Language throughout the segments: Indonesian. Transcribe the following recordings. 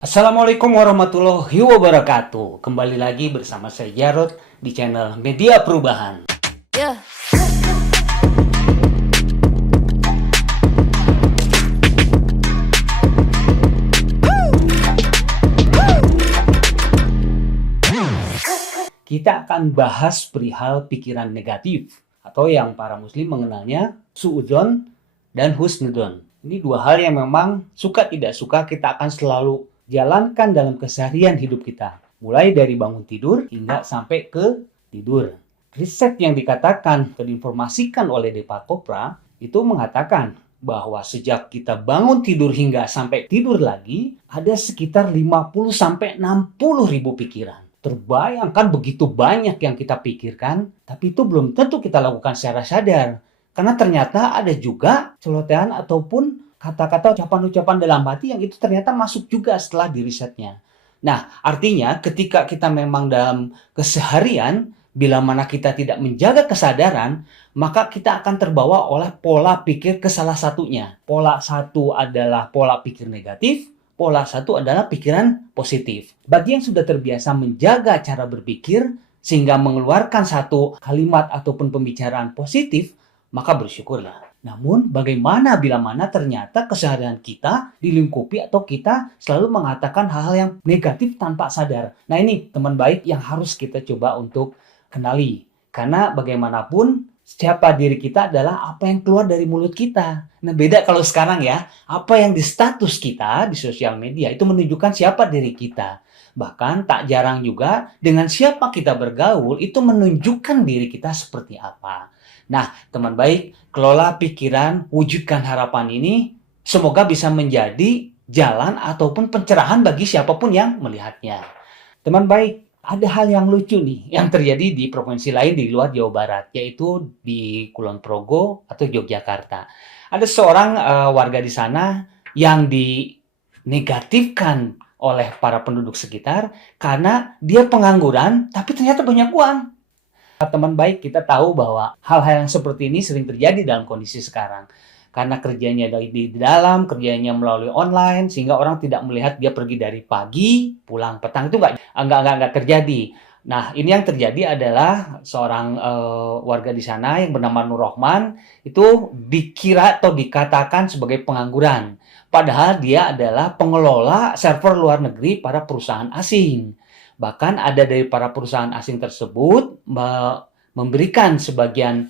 Assalamualaikum warahmatullahi wabarakatuh. Kembali lagi bersama saya Jarod di channel Media Perubahan. Yeah. Kita akan bahas perihal pikiran negatif atau yang para muslim mengenalnya suudzon dan husnudzon. Ini dua hal yang memang suka tidak suka kita akan selalu jalankan dalam keseharian hidup kita. Mulai dari bangun tidur hingga sampai ke tidur. Riset yang dikatakan dan diinformasikan oleh Deepak Chopra itu mengatakan bahwa sejak kita bangun tidur hingga sampai tidur lagi, ada sekitar 50 sampai 60 ribu pikiran. Terbayangkan begitu banyak yang kita pikirkan, tapi itu belum tentu kita lakukan secara sadar. Karena ternyata ada juga celotehan ataupun kata-kata ucapan-ucapan dalam hati yang itu ternyata masuk juga setelah dirisetnya. Nah, artinya ketika kita memang dalam keseharian, bila mana kita tidak menjaga kesadaran, maka kita akan terbawa oleh pola pikir ke salah satunya. Pola satu adalah pola pikir negatif, pola satu adalah pikiran positif. Bagi yang sudah terbiasa menjaga cara berpikir, sehingga mengeluarkan satu kalimat ataupun pembicaraan positif, maka bersyukurlah. Namun bagaimana bila mana ternyata keseharian kita dilingkupi atau kita selalu mengatakan hal-hal yang negatif tanpa sadar. Nah ini teman baik yang harus kita coba untuk kenali. Karena bagaimanapun siapa diri kita adalah apa yang keluar dari mulut kita. Nah beda kalau sekarang ya, apa yang di status kita di sosial media itu menunjukkan siapa diri kita. Bahkan tak jarang juga dengan siapa kita bergaul itu menunjukkan diri kita seperti apa. Nah teman baik, kelola pikiran, wujudkan harapan ini semoga bisa menjadi jalan ataupun pencerahan bagi siapapun yang melihatnya. Teman baik, ada hal yang lucu nih yang terjadi di provinsi lain di luar Jawa Barat, yaitu di Kulon Progo atau Yogyakarta. Ada seorang warga di sana yang dinegatifkan oleh para penduduk sekitar karena dia pengangguran tapi ternyata banyak uang. Teman baik, kita tahu bahwa hal-hal yang seperti ini sering terjadi dalam kondisi sekarang. Karena kerjanya di dalam, kerjanya melalui online, sehingga orang tidak melihat dia pergi dari pagi, pulang petang. Itu nggak terjadi. Nah, ini yang terjadi adalah seorang warga di sana yang bernama Nur Rohman, itu dikira atau dikatakan sebagai pengangguran. Padahal dia adalah pengelola server luar negeri para perusahaan asing. Bahkan ada dari para perusahaan asing tersebut memberikan sebagian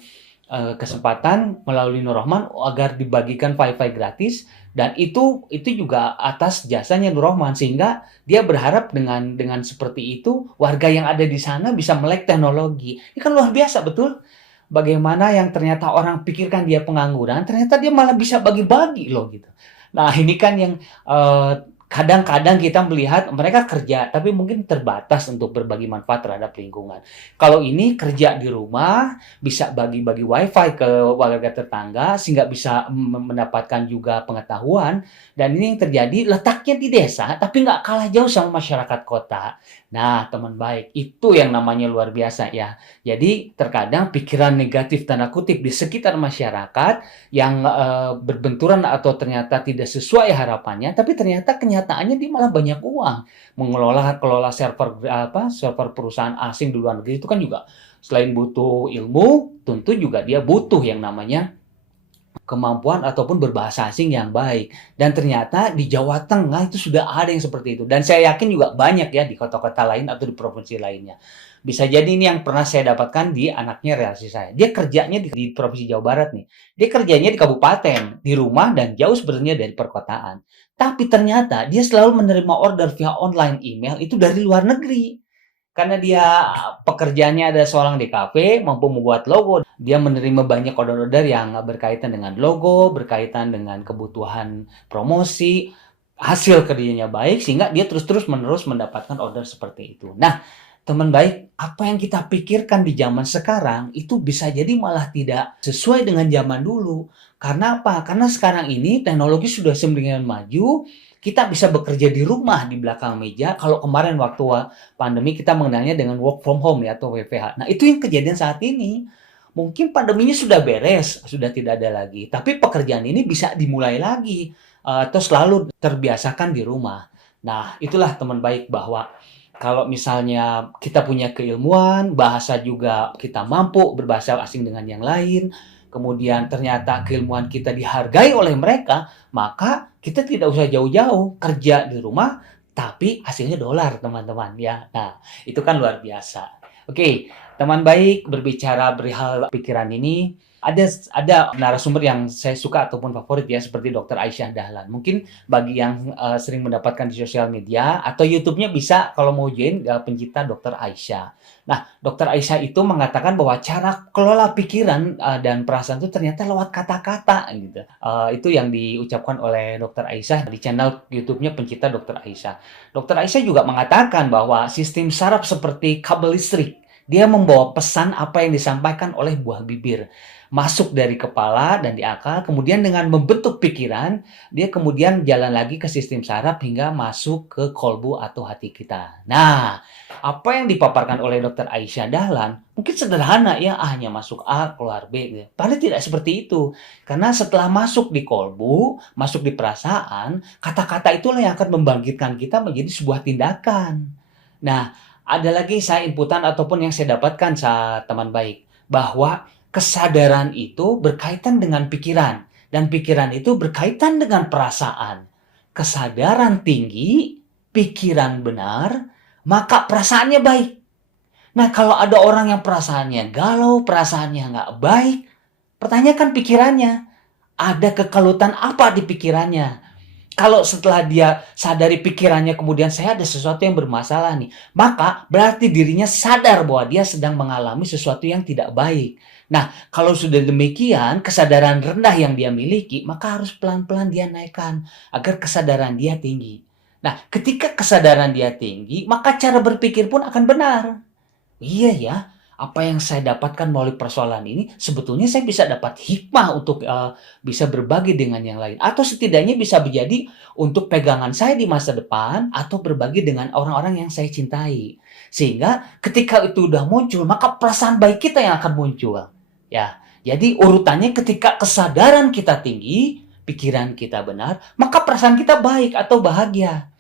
kesempatan melalui Nur Rohman agar dibagikan wifi gratis, dan itu juga atas jasanya Nur Rohman, sehingga dia berharap dengan seperti itu warga yang ada di sana bisa melek teknologi. Ini kan luar biasa betul. Bagaimana yang ternyata orang pikirkan dia pengangguran, ternyata dia malah bisa bagi-bagi loh gitu. Nah ini kan yang kadang-kadang kita melihat mereka kerja, tapi mungkin terbatas untuk berbagi manfaat terhadap lingkungan. Kalau ini kerja di rumah, bisa bagi-bagi wifi ke warga tetangga, sehingga bisa mendapatkan juga pengetahuan. Dan ini yang terjadi letaknya di desa, tapi nggak kalah jauh sama masyarakat kota. Nah, teman baik, itu yang namanya luar biasa ya. Jadi, terkadang pikiran negatif tanda kutip di sekitar masyarakat yang berbenturan atau ternyata tidak sesuai harapannya, tapi ternyata kenyataannya dia malah banyak uang. Kelola server perusahaan asing di luar negeri itu kan juga selain butuh ilmu, tentu juga dia butuh yang namanya kemampuan ataupun berbahasa asing yang baik. Dan ternyata di Jawa Tengah itu sudah ada yang seperti itu. Dan saya yakin juga banyak ya di kota-kota lain atau di provinsi lainnya. Bisa jadi ini yang pernah saya dapatkan di anaknya relasi saya. Dia kerjanya di Provinsi Jawa Barat nih. Dia kerjanya di kabupaten, di rumah dan jauh sebenarnya dari perkotaan. Tapi ternyata dia selalu menerima order via online email itu dari luar negeri. Karena dia pekerjaannya ada seorang di kafe, mampu membuat logo, dia menerima banyak order-order yang berkaitan dengan logo, berkaitan dengan kebutuhan promosi, hasil kerjanya baik, sehingga dia terus-terus menerus mendapatkan order seperti itu. Nah, teman baik, apa yang kita pikirkan di zaman sekarang itu bisa jadi malah tidak sesuai dengan zaman dulu. Karena apa? Karena sekarang ini teknologi sudah semakin maju, kita bisa bekerja di rumah di belakang meja. Kalau kemarin waktu pandemi kita mengenalnya dengan work from home ya atau WFH. Nah, itu yang kejadian saat ini. Mungkin pandeminya sudah beres, sudah tidak ada lagi. Tapi pekerjaan ini bisa dimulai lagi atau selalu terbiasakan di rumah. Nah, itulah teman baik bahwa kalau misalnya kita punya keilmuan, bahasa juga kita mampu berbahasa asing dengan yang lain, kemudian ternyata keilmuan kita dihargai oleh mereka, maka kita tidak usah jauh-jauh kerja di rumah, tapi hasilnya dolar, teman-teman ya. Nah, itu kan luar biasa. Oke, teman baik berbicara perihal pikiran ini, ada narasumber yang saya suka ataupun favorit ya, seperti Dokter Aisyah Dahlan. Mungkin bagi yang sering mendapatkan di sosial media atau YouTube-nya bisa kalau mau join pencipta Dokter Aisyah. Nah, Dokter Aisyah itu mengatakan bahwa cara kelola pikiran dan perasaan itu ternyata lewat kata-kata gitu. Itu yang diucapkan oleh Dokter Aisyah di channel YouTube-nya pencipta Dokter Aisyah. Dokter Aisyah juga mengatakan bahwa sistem saraf seperti kabel listrik. Dia membawa pesan apa yang disampaikan oleh buah bibir masuk dari kepala dan di akal, kemudian dengan membentuk pikiran, dia kemudian jalan lagi ke sistem saraf hingga masuk ke kolbu atau hati kita. Nah, apa yang dipaparkan oleh Dokter Aisyah Dahlan mungkin sederhana ya, hanya masuk A, keluar B. Gitu. Padahal tidak seperti itu. Karena setelah masuk di kolbu, masuk di perasaan, kata-kata itulah yang akan membangkitkan kita menjadi sebuah tindakan. Nah, ada lagi saya inputan ataupun yang saya dapatkan saat teman baik, bahwa kesadaran itu berkaitan dengan pikiran, dan pikiran itu berkaitan dengan perasaan. Kesadaran tinggi, pikiran benar, maka perasaannya baik. Nah, kalau ada orang yang perasaannya galau, perasaannya nggak baik, pertanyakan pikirannya. Ada kekalutan apa di pikirannya? Kalau setelah dia sadari pikirannya kemudian saya ada sesuatu yang bermasalah nih, maka berarti dirinya sadar bahwa dia sedang mengalami sesuatu yang tidak baik. Nah, kalau sudah demikian, kesadaran rendah yang dia miliki, maka harus pelan-pelan dia naikkan agar kesadaran dia tinggi. Nah, ketika kesadaran dia tinggi, maka cara berpikir pun akan benar. Iya ya, apa yang saya dapatkan melalui persoalan ini, sebetulnya saya bisa dapat hikmah untuk bisa berbagi dengan yang lain. Atau setidaknya bisa menjadi untuk pegangan saya di masa depan, atau berbagi dengan orang-orang yang saya cintai. Sehingga ketika itu udah muncul, maka perasaan baik kita yang akan muncul. Ya, jadi urutannya ketika kesadaran kita tinggi, pikiran kita benar, maka perasaan kita baik atau bahagia.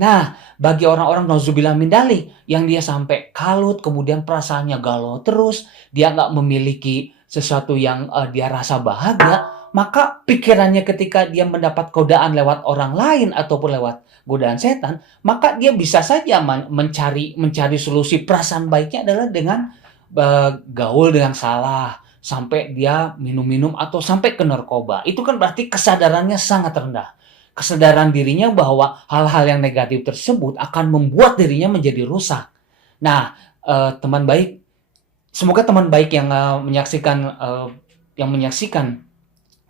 Nah, bagi orang-orang nauzubillah min dzalik yang dia sampai kalut, kemudian perasaannya galau terus, dia nggak memiliki sesuatu yang dia rasa bahagia, maka pikirannya ketika dia mendapat godaan lewat orang lain ataupun lewat godaan setan, maka dia bisa saja mencari solusi perasaan baiknya adalah dengan gaul dengan salah, sampai dia minum-minum atau sampai ke narkoba. Itu kan berarti kesadarannya sangat rendah. Kesadaran dirinya bahwa hal-hal yang negatif tersebut akan membuat dirinya menjadi rusak. Nah, teman baik, semoga teman baik yang menyaksikan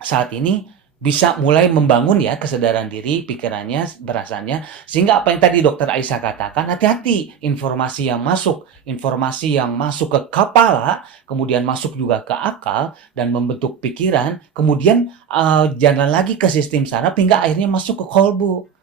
saat ini bisa mulai membangun ya kesadaran diri, pikirannya, perasaannya, sehingga apa yang tadi Dokter Aisyah katakan, hati-hati informasi yang masuk ke kepala, kemudian masuk juga ke akal dan membentuk pikiran, kemudian jalan lagi ke sistem saraf hingga akhirnya masuk ke kolbu.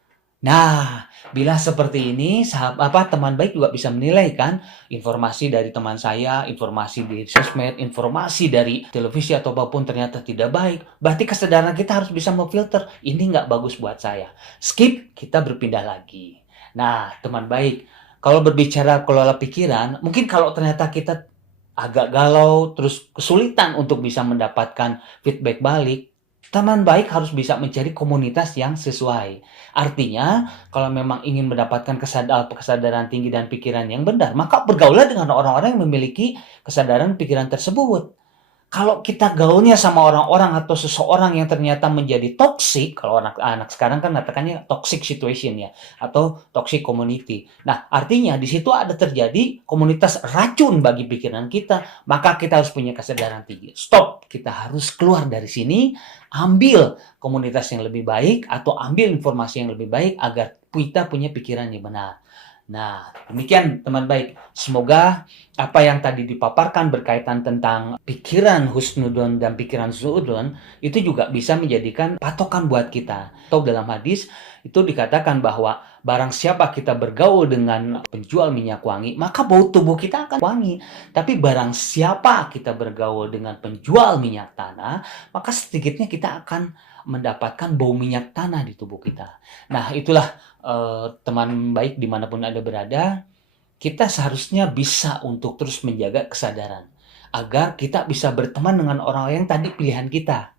Nah, bila seperti ini, teman baik juga bisa menilai kan informasi dari teman saya, informasi di sosmed, informasi dari televisi atau apapun ternyata tidak baik. Berarti kesadaran kita harus bisa memfilter, ini nggak bagus buat saya. Skip, kita berpindah lagi. Nah, teman baik, kalau berbicara kelola pikiran, mungkin kalau ternyata kita agak galau, terus kesulitan untuk bisa mendapatkan feedback balik, teman baik harus bisa mencari komunitas yang sesuai. Artinya, kalau memang ingin mendapatkan kesadaran tinggi dan pikiran yang benar, maka bergaulah dengan orang-orang yang memiliki kesadaran pikiran tersebut. Kalau kita gaulnya sama orang-orang atau seseorang yang ternyata menjadi toksik, kalau anak-anak sekarang kan katakannya toxic situation ya, atau toxic community. Nah, artinya di situ ada terjadi komunitas racun bagi pikiran kita, maka kita harus punya kesadaran tinggi. Stop, kita harus keluar dari sini, ambil komunitas yang lebih baik atau ambil informasi yang lebih baik agar kita punya pikiran yang benar. Nah, demikian teman baik. Semoga apa yang tadi dipaparkan berkaitan tentang pikiran husnudon dan pikiran suudon itu juga bisa menjadikan patokan buat kita. Atau dalam hadis itu dikatakan bahwa barang siapa kita bergaul dengan penjual minyak wangi, maka bau tubuh kita akan wangi. Tapi barang siapa kita bergaul dengan penjual minyak tanah, maka sedikitnya kita akan mendapatkan bau minyak tanah di tubuh kita. Nah, itulah teman baik dimanapun Anda berada, kita seharusnya bisa untuk terus menjaga kesadaran agar kita bisa berteman dengan orang yang tadi pilihan kita.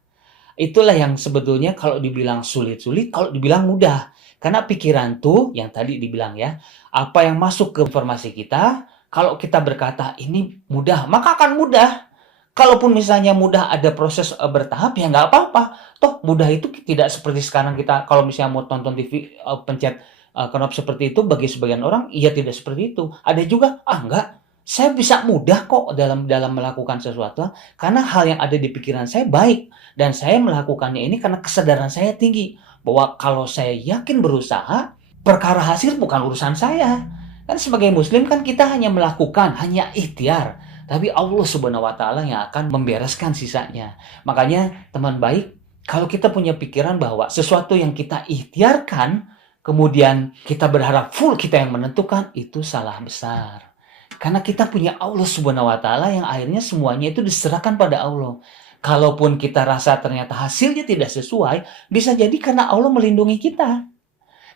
Itulah yang sebetulnya kalau dibilang sulit-sulit, kalau dibilang mudah. Karena pikiran tuh yang tadi dibilang ya, apa yang masuk ke informasi kita, kalau kita berkata ini mudah, maka akan mudah. Kalaupun misalnya mudah ada proses bertahap, ya nggak apa-apa. Toh mudah itu tidak seperti sekarang kita kalau misalnya mau tonton TV, pencet knop seperti itu bagi sebagian orang, iya tidak seperti itu. Ada juga, enggak, saya bisa mudah kok dalam dalam melakukan sesuatu, karena hal yang ada di pikiran saya baik. Dan saya melakukannya ini karena kesadaran saya tinggi, bahwa kalau saya yakin berusaha, perkara hasil bukan urusan saya. Kan sebagai muslim kan kita hanya melakukan, hanya ikhtiar. Tapi Allah Subhanahu wa taala yang akan membereskan sisanya. Makanya teman baik, kalau kita punya pikiran bahwa sesuatu yang kita ikhtiarkan, kemudian kita berharap full kita yang menentukan, itu salah besar. Karena kita punya Allah Subhanahu wa taala yang akhirnya semuanya itu diserahkan pada Allah. Kalaupun kita rasa ternyata hasilnya tidak sesuai, bisa jadi karena Allah melindungi kita.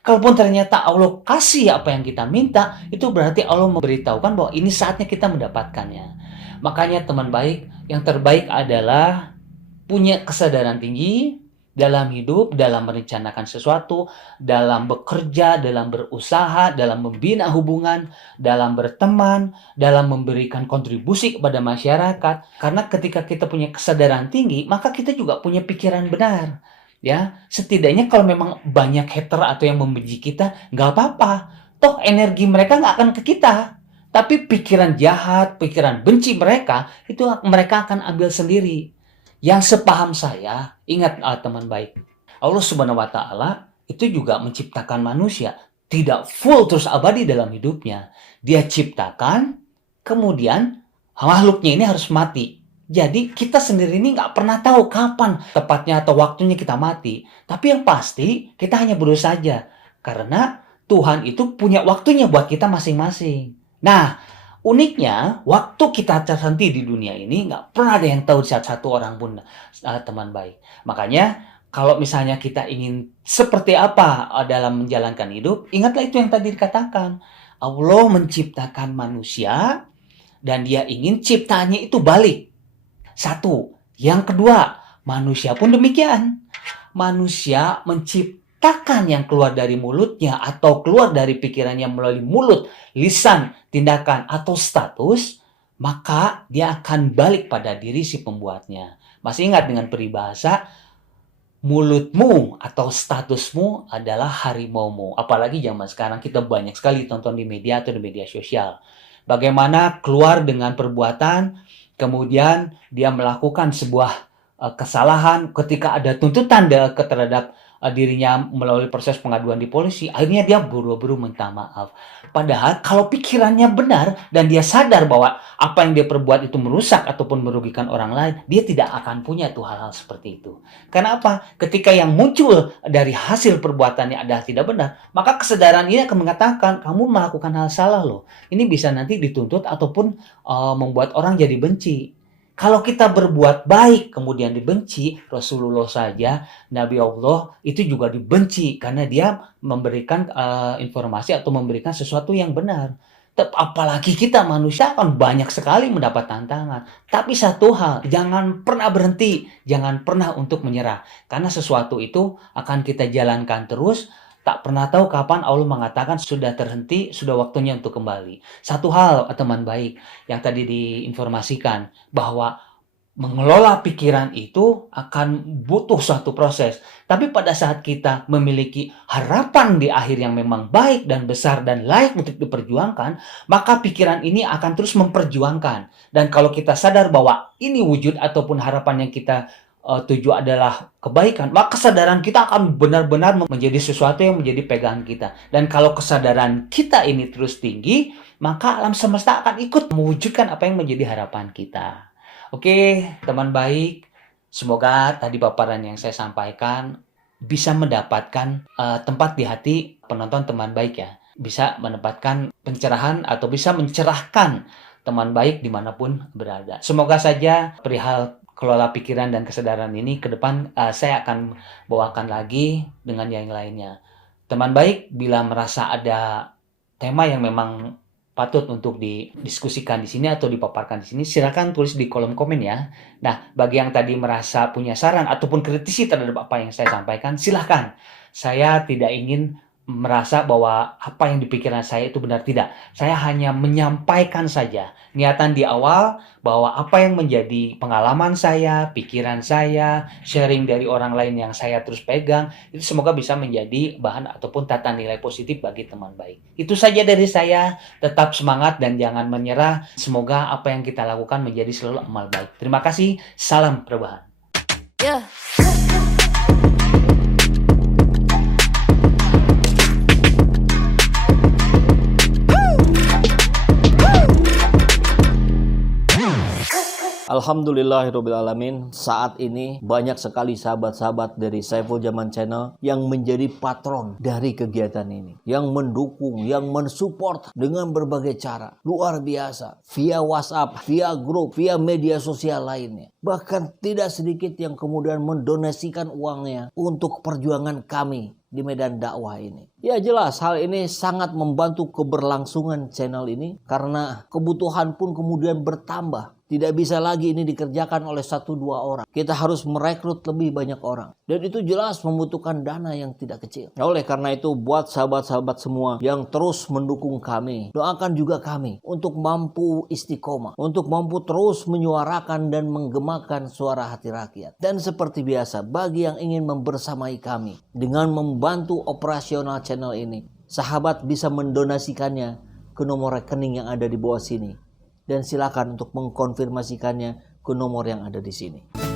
Kalaupun ternyata Allah kasih apa yang kita minta, itu berarti Allah memberitahukan bahwa ini saatnya kita mendapatkannya. Makanya teman baik, yang terbaik adalah punya kesadaran tinggi dalam hidup, dalam merencanakan sesuatu, dalam bekerja, dalam berusaha, dalam membina hubungan, dalam berteman, dalam memberikan kontribusi kepada masyarakat. Karena ketika kita punya kesadaran tinggi, maka kita juga punya pikiran benar. Ya, setidaknya kalau memang banyak hater atau yang membenci kita, nggak apa-apa. Toh energi mereka nggak akan ke kita. Tapi pikiran jahat, pikiran benci mereka, itu mereka akan ambil sendiri. Yang sepaham saya, ingat teman baik, Allah Subhanahu wa taala itu juga menciptakan manusia tidak full terus abadi dalam hidupnya. Dia ciptakan, kemudian makhluknya ini harus mati. Jadi kita sendiri ini nggak pernah tahu kapan tepatnya atau waktunya kita mati. Tapi yang pasti kita hanya berusaha saja. Karena Tuhan itu punya waktunya buat kita masing-masing. Nah, uniknya, waktu kita terhenti di dunia ini, nggak pernah ada yang tahu satu orang pun, teman baik. Makanya, kalau misalnya kita ingin seperti apa dalam menjalankan hidup, ingatlah itu yang tadi dikatakan. Allah menciptakan manusia, dan dia ingin ciptaannya itu balik. Satu. Yang kedua, manusia pun demikian. Manusia menciptakan yang keluar dari mulutnya atau keluar dari pikirannya melalui mulut, lisan, tindakan, atau status, maka dia akan balik pada diri si pembuatnya. Masih ingat dengan peribahasa, mulutmu atau statusmu adalah harimaumu. Apalagi zaman sekarang kita banyak sekali tonton di media atau di media sosial. Bagaimana keluar dengan perbuatan, kemudian dia melakukan sebuah kesalahan ketika ada tuntutan terhadap dirinya melalui proses pengaduan di polisi, akhirnya dia buru-buru minta maaf. Padahal kalau pikirannya benar dan dia sadar bahwa apa yang dia perbuat itu merusak ataupun merugikan orang lain, dia tidak akan punya tuh hal-hal seperti itu. Karena apa? Ketika yang muncul dari hasil perbuatannya adalah tidak benar, maka kesadaran ini akan mengatakan, kamu melakukan hal salah loh. Ini bisa nanti dituntut ataupun membuat orang jadi benci. Kalau kita berbuat baik kemudian dibenci, Rasulullah saja, Nabi Allah itu juga dibenci karena dia memberikan informasi atau memberikan sesuatu yang benar. Apalagi kita manusia akan banyak sekali mendapat tantangan. Tapi satu hal, jangan pernah berhenti, jangan pernah untuk menyerah. Karena sesuatu itu akan kita jalankan terus. Tak pernah tahu kapan Allah mengatakan sudah terhenti, sudah waktunya untuk kembali. Satu hal, teman baik, yang tadi diinformasikan, bahwa mengelola pikiran itu akan butuh suatu proses. Tapi pada saat kita memiliki harapan di akhir yang memang baik dan besar dan layak untuk diperjuangkan, maka pikiran ini akan terus memperjuangkan. Dan kalau kita sadar bahwa ini wujud ataupun harapan yang kita tuju adalah kebaikan, maka kesadaran kita akan benar-benar menjadi sesuatu yang menjadi pegangan kita. Dan kalau kesadaran kita ini terus tinggi, maka alam semesta akan ikut mewujudkan apa yang menjadi harapan kita. Oke, teman baik, semoga tadi paparan yang saya sampaikan bisa mendapatkan tempat di hati penonton teman baik ya. Bisa mendapatkan pencerahan atau bisa mencerahkan teman baik dimanapun berada. Semoga saja perihal kelola pikiran dan kesadaran ini ke depan saya akan bawakan lagi dengan yang lainnya. Teman baik, bila merasa ada tema yang memang patut untuk didiskusikan di sini atau dipaparkan di sini, silakan tulis di kolom komen ya. Nah, bagi yang tadi merasa punya saran ataupun kritisi terhadap apa yang saya sampaikan, silahkan. Saya tidak ingin merasa bahwa apa yang dipikiran saya itu benar, tidak. Saya hanya menyampaikan saja niatan di awal bahwa apa yang menjadi pengalaman saya, pikiran saya, sharing dari orang lain yang saya terus pegang, itu semoga bisa menjadi bahan ataupun tata nilai positif bagi teman baik. Itu saja dari saya. Tetap semangat dan jangan menyerah. Semoga apa yang kita lakukan menjadi selalu amal baik. Terima kasih. Salam perubahan. Yeah. Alhamdulillahirrabbilalamin, saat ini banyak sekali sahabat-sahabat dari Saiful Zaman Channel yang menjadi patron dari kegiatan ini, yang mendukung, yang mensupport dengan berbagai cara. Luar biasa, via WhatsApp, via grup, via media sosial lainnya. Bahkan tidak sedikit yang kemudian mendonasikan uangnya untuk perjuangan kami di medan dakwah ini. Ya jelas hal ini sangat membantu keberlangsungan channel ini karena kebutuhan pun kemudian bertambah. Tidak bisa lagi ini dikerjakan oleh 1-2 orang. Kita harus merekrut lebih banyak orang. Dan itu jelas membutuhkan dana yang tidak kecil. Oleh karena itu buat sahabat-sahabat semua yang terus mendukung kami, doakan juga kami untuk mampu istiqomah, untuk mampu terus menyuarakan dan menggemakan suara hati rakyat. Dan seperti biasa, bagi yang ingin membersamai kami dengan membantu operasional channel ini, sahabat bisa mendonasikannya ke nomor rekening yang ada di bawah sini. Dan silakan untuk mengkonfirmasikannya ke nomor yang ada di sini.